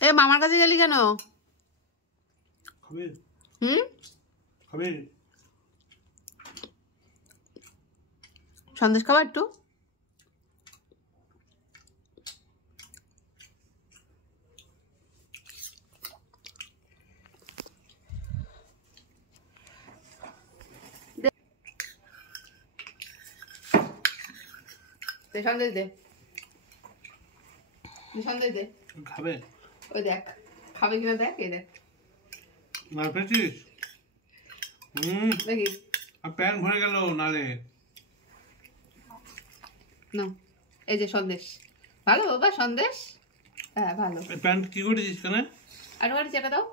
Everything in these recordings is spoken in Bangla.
এ মামার কাছে গেলি কেন? সন্দেশ খাওয়া একটু? সন্দেশ দে, সন্দেশ দে। খাবে? ওই দেখ খাবে কিনা দেখ, এই দেখ। মার পেয়েছিস? দেখি প্যান্ট ভরে গেল নালে। না, এই যে সন্দেশ। ভালো বাবা সন্দেশ? হ্যাঁ ভালো। প্যান্ট কি করেছিস কেন? আর ওর চেটা দাও।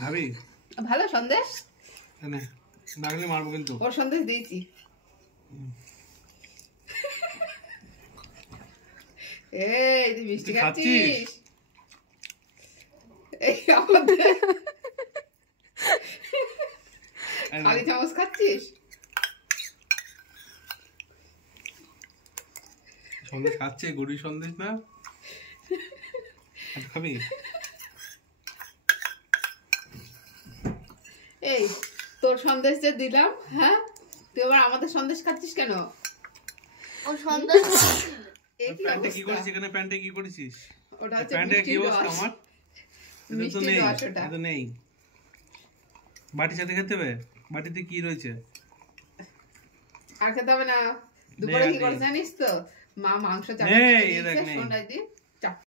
খাবি? ভালো সন্দেশ? এনে লাগলে মারবো কিন্তু। ওর সন্দেশ দিয়েছি। এই তুই মিষ্টি খাচ্ছিস? এই আমাদের খালি চামচ খাচ্ছিস? সন্দেশ খাচ্ছে, গরুর সন্দেশ না? খাবি? এই তোর সন্দেশ যে দিলাম, হ্যাঁ তুই আবার আমাদের সন্দেশ খাচ্ছিস কেন? ও সন্দেশ প্যান্টে কি করেছিস এখানে? প্যান্টে কি করেছিস? ওটা হচ্ছে প্যান্টে কি মিষ্টির অবস্থা রস। আমার? মিষ্টির রস ওটা। এটা নেই। বাটির সাথে খেতে হবে? বাটিতে কি রয়েছে? আর খেতে হবে না। দুপুরে কি করে জানিস তো? মা মাংস চাপা নেই, দিয়ে এ দেখ দিয়েছে নেই। সোনাই দিয়ে।